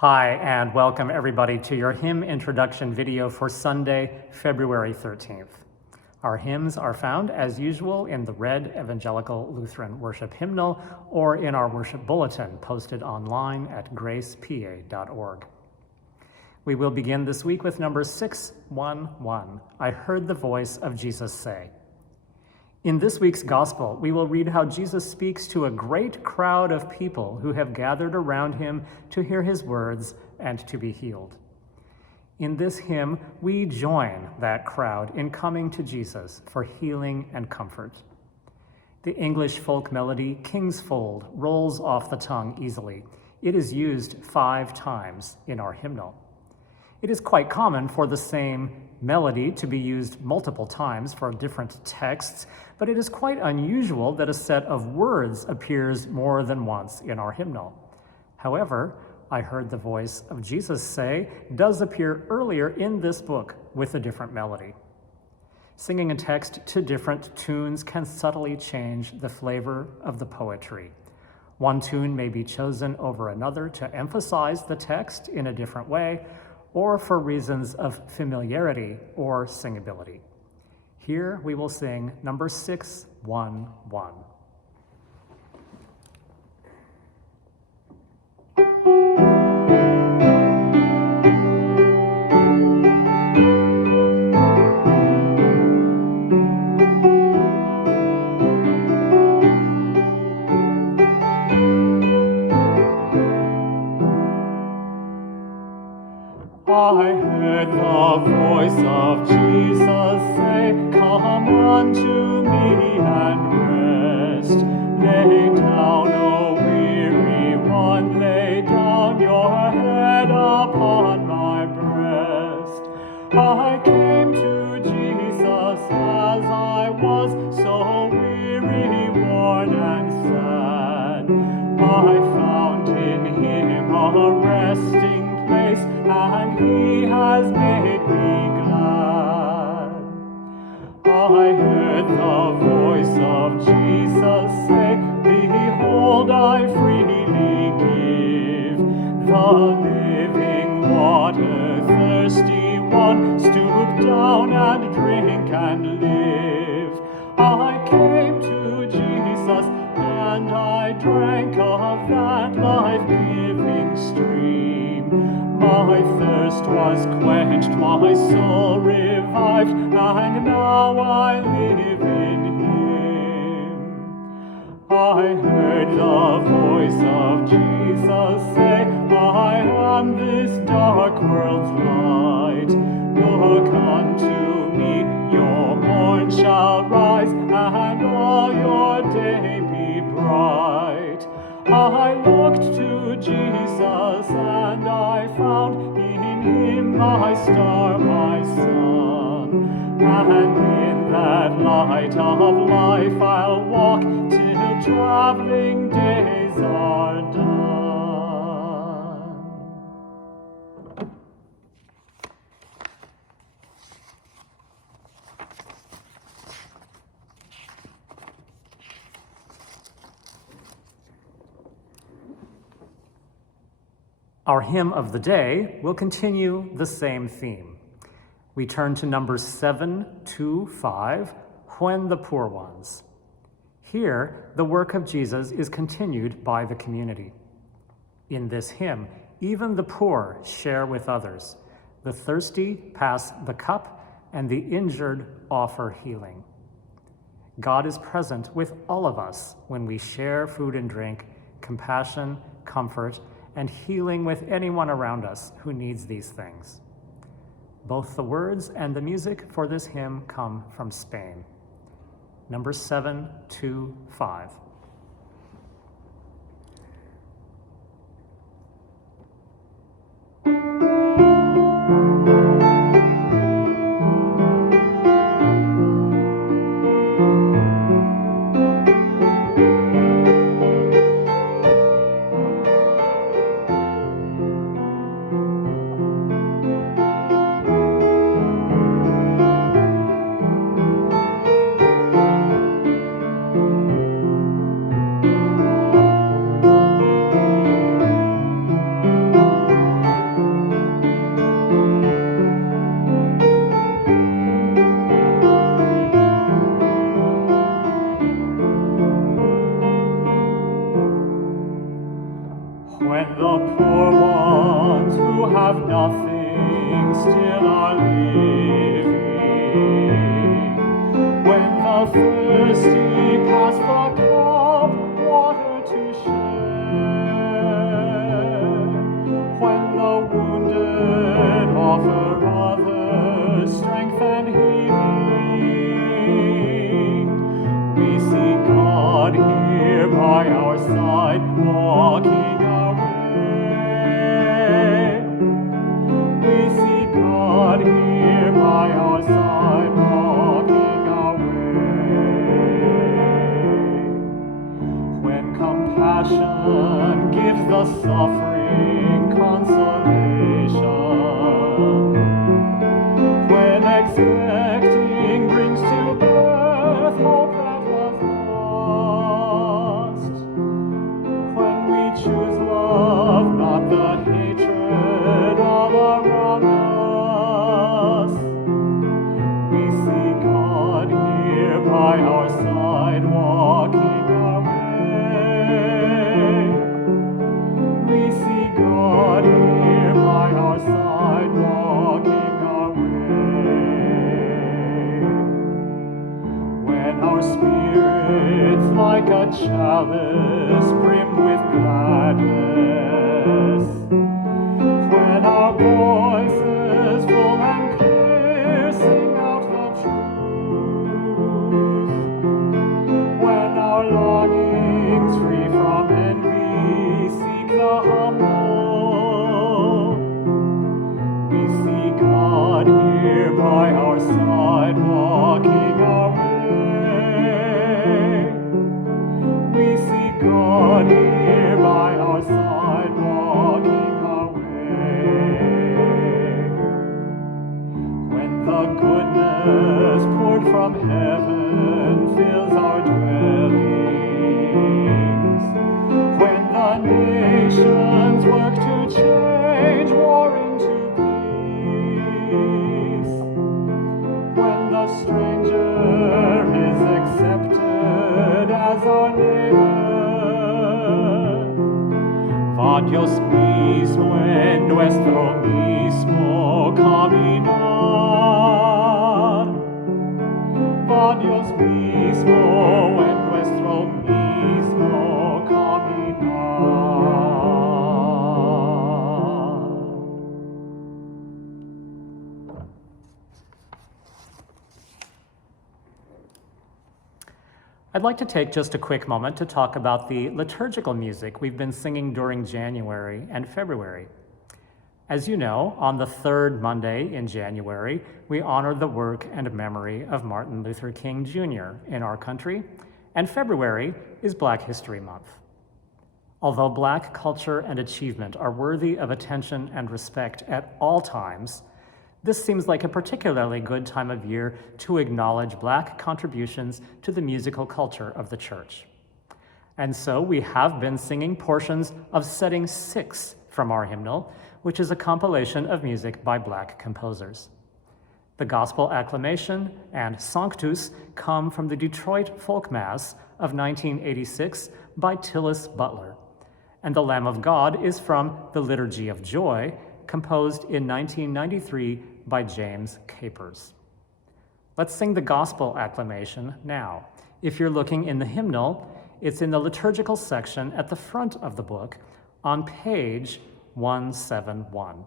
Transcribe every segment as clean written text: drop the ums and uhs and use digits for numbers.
Hi, and welcome everybody to your hymn introduction video for Sunday, February 13th. Our hymns are found, as usual, in the red Evangelical Lutheran Worship Hymnal or in our worship bulletin posted online at gracepa.org. We will begin this week with number 611, I Heard the Voice of Jesus Say. In this week's gospel, we will read how Jesus speaks to a great crowd of people who have gathered around him to hear his words and to be healed. In this hymn, we join that crowd in coming to Jesus for healing and comfort. The English folk melody King's Fold rolls off the tongue easily. It is used 5 times in our hymnal. It is quite common for the same melody to be used multiple times for different texts, but it is quite unusual that a set of words appears more than once in our hymnal. However, I Heard the Voice of Jesus Say does appear earlier in this book with a different melody. Singing a text to different tunes can subtly change the flavor of the poetry. One tune may be chosen over another to emphasize the text in a different way, or for reasons of familiarity or singability. Here we will sing number 611. I heard the voice of Jesus say, "Come unto me and rest. Lay down, O weary one, lay down your head upon my breast." I came to Jesus as I was, so weary, worn, and sad. I found in him a resting place, and he has made me glad. I heard the voice of Jesus say, "Behold, I freely give the living water. Thirsty one, stoop down and drink and live." I came to Jesus and I drank of that life-giving stream. My thirst was quenched, my soul revived, and now I live in him. I heard the voice of Jesus say, "I am this dark world's light. Look unto me, your morn shall rise, and all your day be bright." I looked to Jesus and I found in him my star, my sun. And in that light of life I'll walk till traveling days are done. Our hymn of the day will continue the same theme. We turn to number 725, When the Poor Ones. Here, the work of Jesus is continued by the community. In this hymn, even the poor share with others. The thirsty pass the cup, and the injured offer healing. God is present with all of us when we share food and drink, compassion, comfort, and healing with anyone around us who needs these things. Both the words and the music for this hymn come from Spain. Number 725. When the poor ones who have nothing still are living, when the thirsty pass the cup, water to share, when the wounded offer others strength and healing, we see God here by our side, walking our way. We see God here by our side, walking our way. When compassion gives the suffering consolation, when expecting brings to birth hope that was lost, when we choose love, not the hatred all around us, we see God here by our side, walking our way. We see God here by our side, walking our way. When our spirits like a chalice brim with gladness, when our voices full and clear sing out the truth, when our longings free from envy seek the humble, we see God here by our side, walking our way. We see God here by our side, walking our way. When the goodness poured from heaven fills our dwellings, when the nations work to change war into peace, when the stranger is accepted as our neighbor, va Dios mismo en nuestro mismo caminar, va Dios mismo en nuestro mismo caminar. I'd like to take just a quick moment to talk about the liturgical music we've been singing during January and February. As you know, on the third Monday in January, we honor the work and memory of Martin Luther King Jr. in our country, and February is Black History Month. Although Black culture and achievement are worthy of attention and respect at all times, this seems like a particularly good time of year to acknowledge Black contributions to the musical culture of the church. And so we have been singing portions of Setting 6 from our hymnal, which is a compilation of music by Black composers. The Gospel Acclamation and Sanctus come from the Detroit Folk Mass of 1986 by Tillis Butler, and the Lamb of God is from the Liturgy of Joy, composed in 1993 by James Capers. Let's sing the Gospel Acclamation now. If you're looking in the hymnal, it's in the liturgical section at the front of the book on page 171.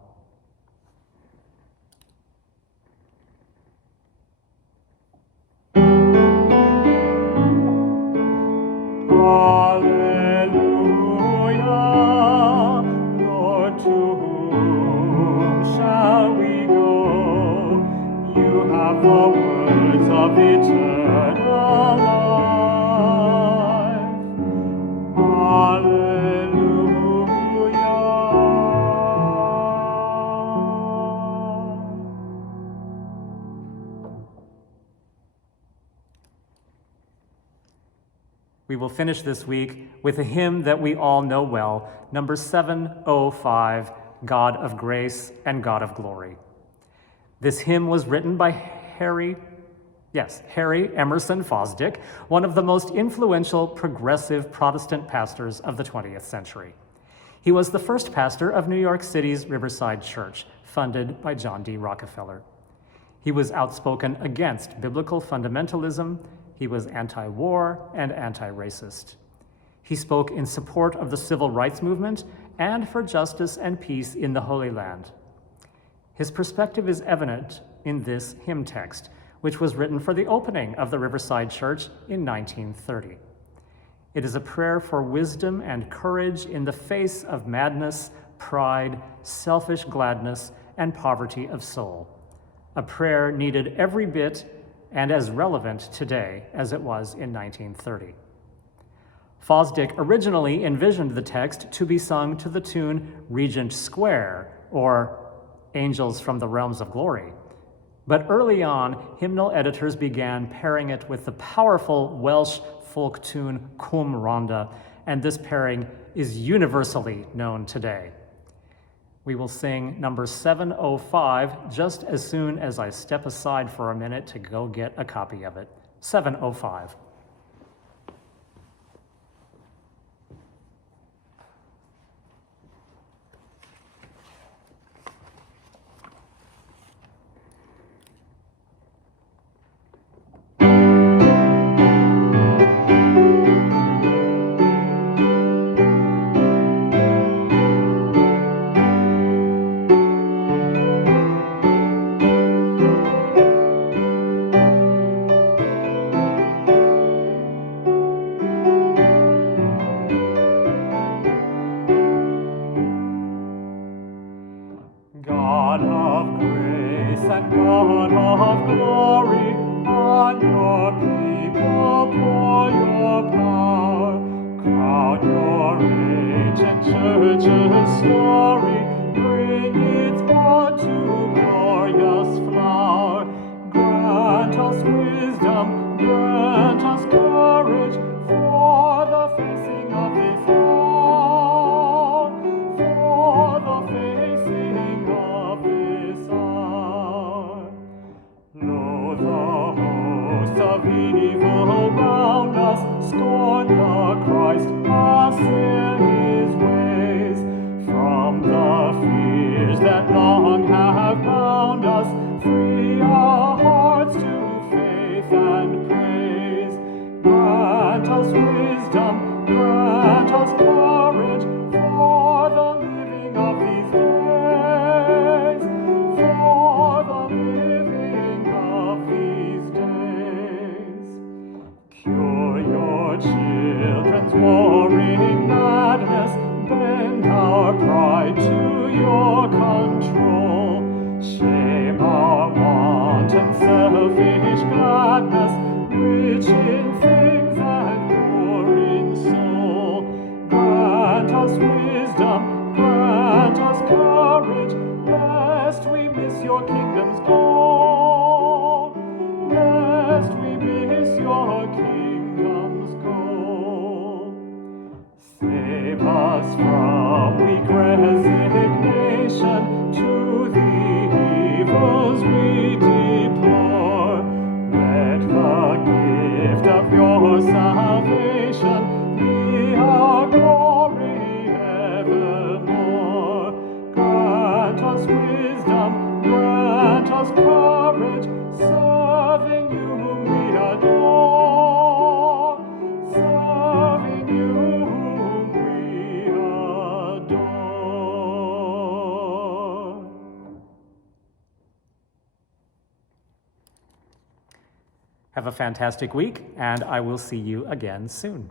Hallelujah, Lord, to whom shall we go? You have the words of eternal life. Hallelujah. We will finish this week with a hymn that we all know well, number 705, God of Grace and God of Glory. This hymn was written by Harry Emerson Fosdick, one of the most influential progressive Protestant pastors of the 20th century. He was the first pastor of New York City's Riverside Church, funded by John D. Rockefeller. He was outspoken against biblical fundamentalism. He was anti-war and anti-racist. He spoke in support of the civil rights movement and for justice and peace in the Holy Land. His perspective is evident in this hymn text, which was written for the opening of the Riverside Church in 1930. It is a prayer for wisdom and courage in the face of madness, pride, selfish gladness, and poverty of soul. A prayer needed every bit and as relevant today as it was in 1930. Fosdick originally envisioned the text to be sung to the tune Regent Square, or Angels from the Realms of Glory. But early on, hymnal editors began pairing it with the powerful Welsh folk tune Cwm Rhondda, and this pairing is universally known today. We will sing number 705 just as soon as I step aside for a minute to go get a copy of it. 705. God of grace and God of glory, on your people pour your power. Crown your ancient church's story, bring its bud to glorious flower. Grant us wisdom, grant us courage, for the facing of this hour, for the facing of this hour. Lo, the hosts of evil round us scorn the Christ, assail his ways. From the fears that long have bound us, free our hearts to faith and praise. Grant us wisdom, grant us courage, for the living of these days, for the living of these days. Cure your children's warring madness, bend our pride to your control. Shame our wanton selfish gladness, rich in things and poor in soul. Grant us wisdom, grant us courage, lest we miss your kingdom's goal, lest we miss your kingdom's goal. Save us from weak resignation to the evils we deplore. Let the gift of your salvation be our glory evermore. Grant us wisdom, grant us courage, serving you whom we adore, serving you whom we adore. Have a fantastic week, and I will see you again soon.